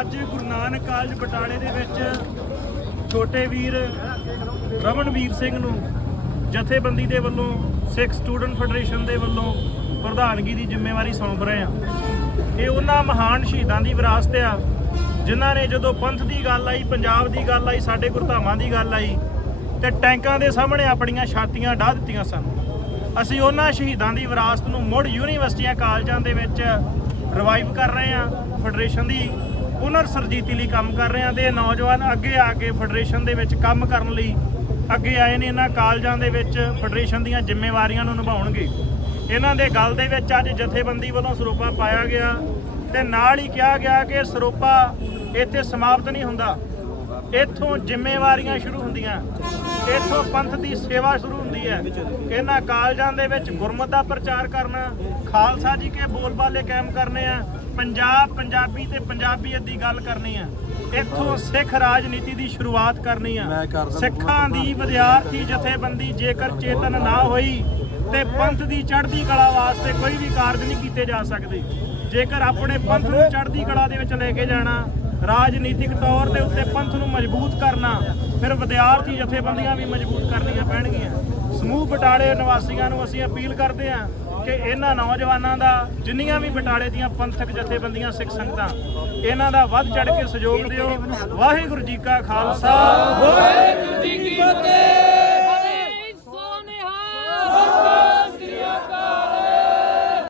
ਅੱਜ ਗੁਰੂ ਨਾਨਕ ਕਾਲਜ ਬਟਾਲੇ ਦੇ ਵਿੱਚ ਛੋਟੇ ਵੀਰ ਰਮਨਵੀਰ ਸਿੰਘ ਨੂੰ ਜਥੇਬੰਦੀ ਦੇ ਵੱਲੋਂ, ਸਿੱਖ ਸਟੂਡੈਂਟ ਫੈਡਰੇਸ਼ਨ ਦੇ ਵੱਲੋਂ ਪ੍ਰਧਾਨਗੀ ਦੀ ਜ਼ਿੰਮੇਵਾਰੀ ਸੌਂਪ ਰਹੇ ਆ ਇਹ ਉਹਨਾਂ ਮਹਾਨ ਸ਼ਹੀਦਾਂ ਦੀ ਵਿਰਾਸਤ ਆ, ਜਿਨ੍ਹਾਂ ਨੇ ਜਦੋਂ ਪੰਥ ਦੀ ਗੱਲ ਆਈ, ਪੰਜਾਬ ਦੀ ਗੱਲ ਆਈ, ਸਾਡੇ ਗੁਰਧਾਮਾਂ ਦੀ ਗੱਲ ਆਈ, ਤੇ ਟੈਂਕਾਂ ਦੇ ਸਾਹਮਣੇ ਆਪਣੀਆਂ ਛਾਤੀਆਂ ਢਾ ਦਿੱਤੀਆਂ ਸਨ। ਅਸੀਂ ਉਹਨਾਂ ਸ਼ਹੀਦਾਂ ਦੀ ਵਿਰਾਸਤ ਨੂੰ ਮੁੜ ਯੂਨੀਵਰਸਿਟੀਆਂ, ਕਾਲਜਾਂ ਦੇ ਵਿੱਚ ਰਿਵਾਈਵ ਕਰ ਰਹੇ ਹਾਂ, ਫੈਡਰੇਸ਼ਨ ਦੀ ਪੁਨਰ ਸਰਜੀਤੀ ਲਈ ਕੰਮ ਕਰ ਰਹੇ ਹਾਂ ਤੇ ਨੌਜਵਾਨ ਅੱਗੇ ਆ ਕੇ ਫੈਡਰੇਸ਼ਨ ਦੇ ਵਿੱਚ ਕੰਮ ਕਰਨ ਲਈ ਅੱਗੇ ਆਏ ਨੇ, ਇਹਨਾਂ ਕਾਲਜਾਂ ਦੇ ਵਿੱਚ ਫੈਡਰੇਸ਼ਨ ਦੀਆਂ ਜ਼ਿੰਮੇਵਾਰੀਆਂ ਨੂੰ ਨਿਭਾਉਣਗੇ। ਇਹਨਾਂ ਦੇ ਗੱਲ ਦੇ ਵਿੱਚ ਅੱਜ ਜਥੇਬੰਦੀ ਵੱਲੋਂ ਸਰੋਪਾ ਪਾਇਆ ਗਿਆ ਤੇ ਨਾਲ ਹੀ ਕਿਹਾ ਗਿਆ ਕਿ ਸਰੋਪਾ ਇੱਥੇ ਸਮਾਪਤ ਨਹੀਂ ਹੁੰਦਾ। ਇੱਥੋਂ ਜ਼ਿੰਮੇਵਾਰੀਆਂ ਸ਼ੁਰੂ ਹੁੰਦੀਆਂ। ਇੱਥੋਂ ਪੰਥ ਦੀ ਸੇਵਾ ਸ਼ੁਰੂ ਹੁੰਦੀ ਹੈ। ਇਹਨਾਂ ਕਾਲਜਾਂ ਦੇ ਵਿੱਚ ਗੁਰਮਤ ਦਾ ਪ੍ਰਚਾਰ ਕਰਨਾ, ਖਾਲਸਾ ਜੀ ਕੇ ਬੋਲਬਾਲੇ ਕਾਇਮ ਕਰਨੇ ਆ। ਪੰਜਾਬ ਪੰਜਾਬੀ ਤੇ ਪੰਜਾਬੀਅਤ ਦੀ ਗੱਲ ਕਰਨੀ ਆ। ਇੱਥੋਂ ਸਿੱਖ ਰਾਜਨੀਤੀ ਦੀ ਸ਼ੁਰੂਆਤ ਕਰਨੀ ਆ। ਸਿੱਖਾਂ ਦੀ ਵਿਦਿਆਰਥੀ ਜਥੇਬੰਦੀ ਜੇਕਰ ਚੇਤਨ ਨਾ ਹੋਈ ਤੇ ਪੰਥ ਦੀ ਚੜ੍ਹਦੀ ਕਲਾ ਵਾਸਤੇ ਕੋਈ ਵੀ ਕਾਰਜ ਨਹੀਂ ਕੀਤੇ ਜਾ ਸਕਦੇ। ਜੇਕਰ ਆਪਣੇ ਪੰਥ ਨੂੰ ਚੜ੍ਹਦੀ ਕਲਾ ਦੇ ਵਿੱਚ ਲੈ ਕੇ ਜਾਣਾ ਰਾਜਨੀਤਿਕ ਤੌਰ ਦੇ ਉੱਤੇ ਪੰਥ ਨੂੰ ਮਜ਼ਬੂਤ ਕਰਨਾ ਫਿਰ ਵਿਦਿਆਰਥੀ ਜਥੇਬੰਦੀਆਂ ਵੀ ਮਜ਼ਬੂਤ ਕਰਨੀਆਂ ਪੈਣਗੀਆਂ। ਸਮੂਹ ਬਟਾਲੇ ਨਿਵਾਸੀਆਂ ਨੂੰ ਅਸੀਂ ਅਪੀਲ ਕਰਦੇ ਹਾਂ ਕਿ ਇਹਨਾਂ ਨੌਜਵਾਨਾਂ ਦਾ ਜਿੰਨੀਆਂ ਵੀ ਬਟਾਲੇ ਦੀਆਂ ਪੰਥਕ ਜਥੇਬੰਦੀਆਂ, ਸਿੱਖ ਸੰਗਤਾਂ, ਇਹਨਾਂ ਦਾ ਵੱਧ ਚੜ ਕੇ ਸਹਿਯੋਗ ਦਿਓ। ਵਾਹਿਗੁਰੂ ਜੀ ਕਾ ਖਾਲਸਾ। ਵਾਹਿਗੁਰੂ ਜੀ ਕੀ